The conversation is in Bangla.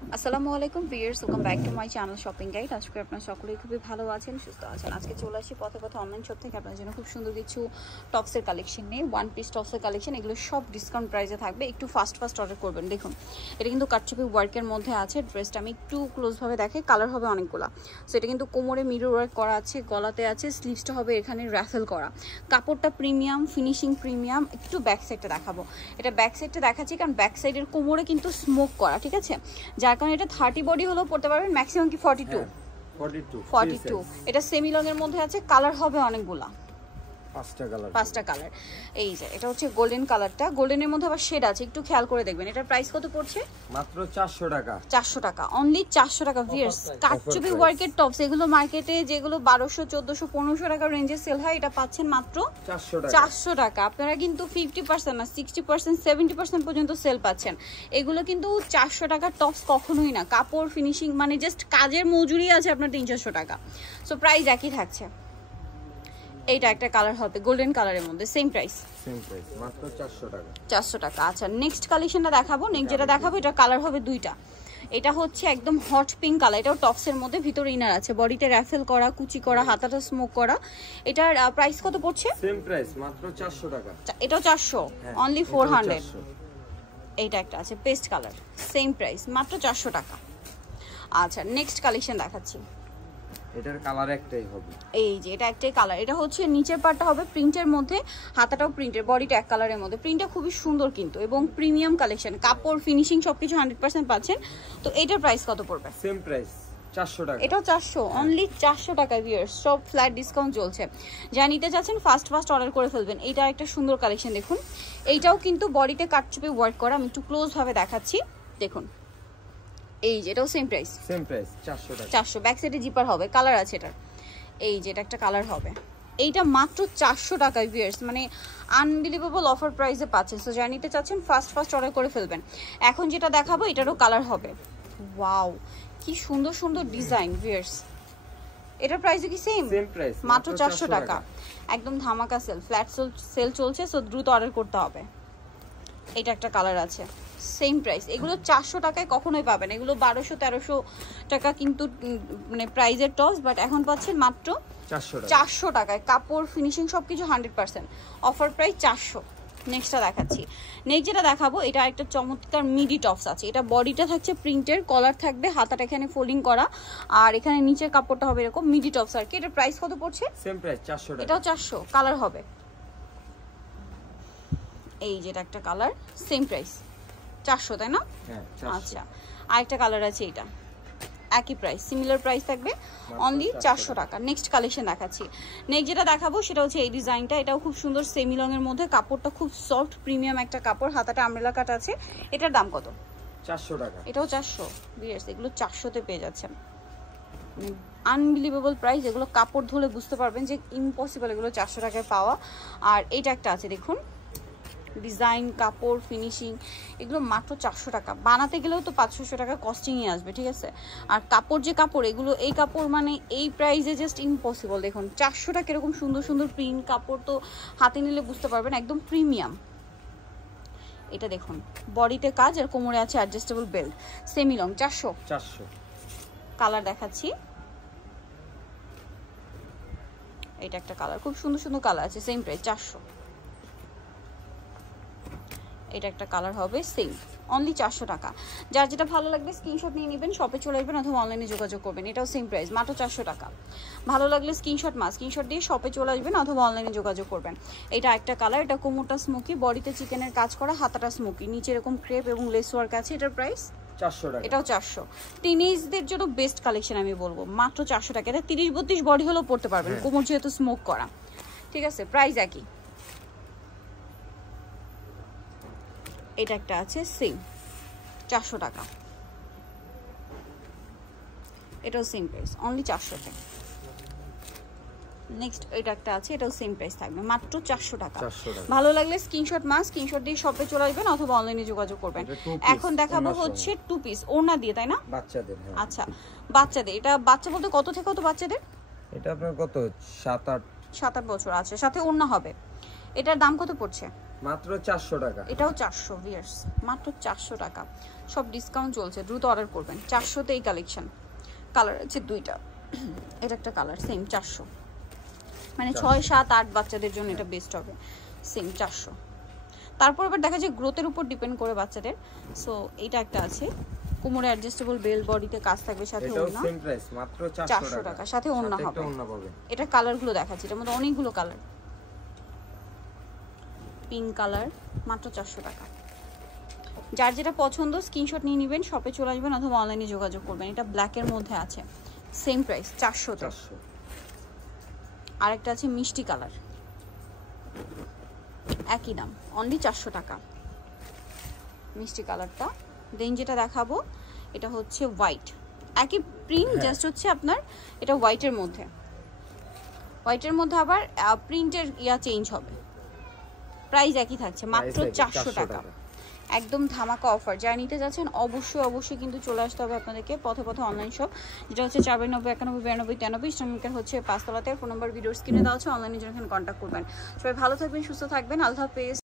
আসসালামু আলাইকুম viewers, welcome back to my channel shopping guide. আজকে আপনারা সকলেই খুবই ভালো আছেন, সুস্থ আছেন। আজকে চলে আসি পথে পথে অনলাইন শপ থেকে আপনার জন্য খুব সুন্দর কিছু টপসের কালেকশন নিয়ে। ওয়ান পিস টপসের কালেকশন, এগুলো সব ডিসকাউন্ট প্রাইসে থাকবে। একটু ফাস্ট অর্ডার করবেন। দেখুন এটা কিন্তু কাটচুপি ওয়ার্কের মধ্যে আছে। ড্রেসটা আমি একটু ক্লোজভাবে দেখাই, কালার হবে অনেকগুলো। সো এটা কিন্তু কোমরে মিরর ওয়ার্ক করা আছে, গলাতে আছে, স্লিভসটা হবে এখানে রাফেল করা। কাপড়টা প্রিমিয়াম, ফিনিশিং প্রিমিয়াম। একটু ব্যাক সাইডটা দেখাবো। এটা ব্যাক সাইডটা দেখাচ্ছি কারণ ব্যাক সাইডের কোমরে কিন্তু স্মোক করা, ঠিক আছে? যার কারণে এটা 30 বডি হলেও পড়তে পারবেন, ম্যাক্সিমাম কি 42। এটা সেমি লং এর মধ্যে আছে, কালার হবে অনেকগুলা, পাঁচটা কালার। এই যে এটা হচ্ছে গোল্ডেন কালারটা, গোল্ডেনের মধ্যে আবার শেড আছে, একটু খেয়াল করে দেখবেন। এটার প্রাইস কত পড়ছে? মাত্র 400 টাকা। 400 টাকা, অনলি 400 টাকা। ভিউয়ার্স, কাটচুপি ওয়ার্কের টপস, এগুলো মার্কেটে যেগুলো 1200, 1400, 1500 টাকা রেঞ্জে সেল হয়, এটা পাচ্ছেন মাত্র 400 টাকা। আপনারা কিন্তু 50% না, 60%, 70% পর্যন্ত সেল পাচ্ছেন। এগুলো কিন্তু 400 টাকার টপস কখনোই না। কাপড় ফিনিশিং মানে জাস্ট কাজের মজুরি আছে আপনার 300 টাকা। সো প্রাইস একই থাকছে। এইটা একটা কালার হবে গোল্ডেন কালারের মধ্যে, সেম প্রাইস মাত্র 400 টাকা। 400 টাকা। আচ্ছা, নেক্সট কালেকশনটা দেখাবো। নেক্সট যেটা দেখাবো এটা কালার হবে দুইটা। এটা হচ্ছে একদম হট পিঙ্ক কালার, এটাও টপসের মধ্যে, ভিতরে ইনার আছে, বডিতে র্যাফেল করা, কুচি করা, হাতাটা স্মোক করা। এটার প্রাইস কত পড়ছে? সেম প্রাইস, মাত্র 400 টাকা। এটাও 400, অনলি 400। এইটা একটা আছে পেস্ট কালার, সেম প্রাইস, মাত্র 400 টাকা। আচ্ছা, নেক্সট কালেকশন দেখাচ্ছি। এটার কালার একটাই হবে, এই যে এটা একটাই কালার। এটা হচ্ছে নিচের পার্টটা হবে প্রিন্টের মধ্যে, হাতাটাও প্রিন্টের, বডিটা এক কালারের মধ্যে। প্রিন্টটা খুবই সুন্দর কিন্তু, এবং প্রিমিয়াম কালেকশন, কাপড় ফিনিশিং সবকিছু 100% পাচ্ছেন। তো এটার প্রাইস কত পড়বে? সেম প্রাইস 400 টাকা। এটাও 400, অনলি 400 টাকা। ভিউয়ার্স, সব ফ্ল্যাট ডিসকাউন্ট চলছে। যা নিতে চাচ্ছেন ফাস্ট অর্ডার করে ফেলবেন। এইটা একটা সুন্দর কালেকশন দেখুন। এইটাও কিন্তু বডিতে কাটচুপি ওয়ার্ক করা, আমি একটু ক্লোজ ভাবে দেখাচ্ছি। দেখুন এই যে এটাও সেম প্রাইস 400 টাকা। 400। ব্যাক সাইডে জিপার হবে, কালার আছে এটার। এই যে এটা একটা কালার হবে। এইটা মাত্র 400 টাকায়। ভিউয়ার্স, মানে আনবিলিভেবল অফার প্রাইসে পাচ্ছেন। সো যা নিতে চাচ্ছেন ফাস্ট অর্ডার করে ফেলবেন। এখন যেটা দেখাবো এটারও কালার হবে। ওয়াও, কি সুন্দর সুন্দর ডিজাইন। ভিউয়ার্স, এটার প্রাইসও কি সেম প্রাইস, মাত্র 400 টাকা। একদম ধামাকা সেল, ফ্ল্যাট সেল চলছে। সো দ্রুত অর্ডার করতে হবে। এটা একটা কালার আছে, সেম প্রাইস। এগুলো 400 টাকায় কখনোই পাবেন। এগুলো 1200-1300 টাকা কিন্তু মানে প্রাইজের টপস, বাট এখন পাচ্ছেন মাত্র 400 টাকায়। কাপড় ফিনিশিং সবকিছু 100%, অফার প্রাইস 400। নেক্সটটা দেখাচ্ছি। নেক্সট যেটা দেখাবো এটা একটা চমৎকার মিডি টপস আছে। এটা বডিটা থাকছে প্রিন্টের, কলার থাকবে, হাতাটা এখানে ফোল্ডিং করা, আর এখানে নিচের কাপড়টা হবে এরকম মিডি টপস আর কি। এটার প্রাইস কত পড়ছে? সেম প্রাইস 400 টাকা। এটাও 400, কালার হবে। এই যেটা একটা কালার, সেম প্রাইস 400, তাই না? হ্যাঁ। আচ্ছা, আরেকটা কালার আছে, এটা একই প্রাইস, সিমিলার প্রাইস থাকবে, অনলি 400 টাকা। নেক্সট কালেকশন দেখাচ্ছি। নেক্সট যেটা দেখাবো সেটা হচ্ছে এই ডিজাইনটা। এটাও খুব সুন্দর সেমি লং এর মধ্যে, কাপড়টা খুব সফট প্রিমিয়াম একটা কাপড়, হাতাটা আমব্রেলা কাট আছে। এটার দাম কত? 400 টাকা। এটাও 400। ভিউয়ার্স, এগুলো 400-তে পেয়ে যাচ্ছেন, আনবিলিভেবল প্রাইস। এগুলো কাপড় ধুলে বুঝতে পারবেন যে ইম্পসিবল এগুলো 400 টাকায় পাওয়া। আর এইটা একটা আছে দেখুন, ডিজাইন, কাপড় ফিনিশিং, এগুলো মাত্র 400 টাকা। বানাতে গেলেও তো 500 টাকা কস্টিংই আসবে, ঠিক আছে? আর কাপড় যে কাপড়, এগুলো এই কাপড় মানে এই প্রাইসে জাস্ট ইম্পসিবল। দেখুন 400 টাকা এরকম সুন্দর সুন্দর প্রিন্ট কাপড়, তো হাতে নিলে বুঝতে পারবেন একদম প্রিমিয়াম। এটা দেখুন, বডিতে কাজ আর কোমরে আছে adjustable belt, semi long, 400। Colour দেখাচ্ছি। এটা একটা কালার, খুব সুন্দর সুন্দর কালার আছে, সেম প্রাইস 400। এটা একটা কালার হবে, সেম, অনলি 400 টাকা। যার যেটা ভালো লাগবে স্ক্রিনশট নিয়ে নেবেন, শপে চলে আসবেন অথবা অনলাইনে যোগাযোগ করবেন। এটাও সেম প্রাইস, মাত্র 400 টাকা। ভালো লাগলে স্ক্রিনশট দিয়ে শপে চলে আসবেন অথবা অনলাইনে যোগাযোগ করবেন। এটা একটা কালার, এটা কোমরটা স্মোকি, বডিতে চিকেনের কাজ করা, হাতাটা স্মোকি, নিচে এরকম ক্রেপ এবং লেস ওয়ার্ক আছে। এটার প্রাইস 400 টাকা। এটাও 400। টিনেজদের জন্য বেস্ট কালেকশন আমি বলবো, মাত্র 400 টাকা। এটা 30-32 বডি হলেও পড়তে পারবেন, কোমর যেহেতু স্মোক করা, ঠিক আছে? প্রাইস একই। এটা একটা আছে সেম, 400 টাকা। এটাও সেম প্রাইস, অনলি 400 টাকা। নেক্সট এটা একটা আছে, এটাও সেম প্রাইস থাকবে, মাত্র 400 টাকা। ভালো লাগলে স্ক্রিনশট দিয়ে শপে চলে আসবেন অথবা অনলাইনে যোগাযোগ করবেন। এখন দেখাবো হচ্ছে 2 পিস ওড়না দিয়ে, তাই না? বাচ্চাদের। আচ্ছা, বাচ্চাদের। এটা বাচ্চা বলতে কত থেকে কত বাচ্চাদের? এটা আপনার কত 7-8 বছর আছে, সাথে ওড়না হবে। এটার দাম কত পড়ছে? মাত্র 400 টাকা। এটাও 400 ভিউয়ার্স, মাত্র 400 টাকা। সব ডিসকাউন্ট চলছে, দ্রুত অর্ডার করবেন। 400 তেই কালেকশন। কালার আছে দুইটা, এটা একটা কালার সেম 400, মানে 6, 7, 8 বাচ্চাদের জন্য এটা বেস্ট হবে। সেম 400। তারপর আবার দেখা যায় গ্রোথের উপর ডিপেন্ড করে বাচ্চাদের। সো এটা একটা আছে, কোমরে অ্যাডজাস্টেবল বেল, বডিতে কাজ থাকবে, সাথে ওড়না। সেম প্রাইস মাত্র 400 টাকা, সাথে ওড়না হবে। এটা কালারগুলো দেখাচ্ছি, এটার মধ্যে অনেকগুলো কালার। পিঙ্ক কালার, মাত্র 400 টাকা। যার যেটা পছন্দ স্ক্রিনশট নিয়ে নেবেন, শপে চলে আসবেন অথবা অনলাইনে যোগাযোগ করবেন। এটা ব্ল্যাকের মধ্যে আছে, সেম প্রাইস 400 টাকা। আরেকটা আছে মিষ্টি কালার, একই দাম, অনলি 400 টাকা মিষ্টি কালারটা। দেন যেটা দেখাবো এটা হচ্ছে হোয়াইট, একই প্রিন্ট, জাস্ট হচ্ছে আপনার এটা হোয়াইটের মধ্যে। হোয়াইটের মধ্যে আবার প্রিন্টের চেঞ্জ হবে। প্রাইস একই থাকছে, মাত্র 400 টাকা। একদম ধামাকা অফার। যারা নিতে যাচ্ছেন অবশ্যই কিন্তু চলে আসতে হবে আপনাদেরকে পথে পথে অনলাইন শপ, যেটা হচ্ছে 490 91 92 93। স্ট্যান্ডার্ড হচ্ছে 5 তলাতে। ফোন নাম্বার ভিডিওর স্ক্রিনে দেওয়া আছে, অনলাইনে জন্য এখানে কন্ট্যাক্ট করবেন। সবাই ভালো থাকবেন, সুস্থ থাকবেন, আল্লাহ হাফেজ।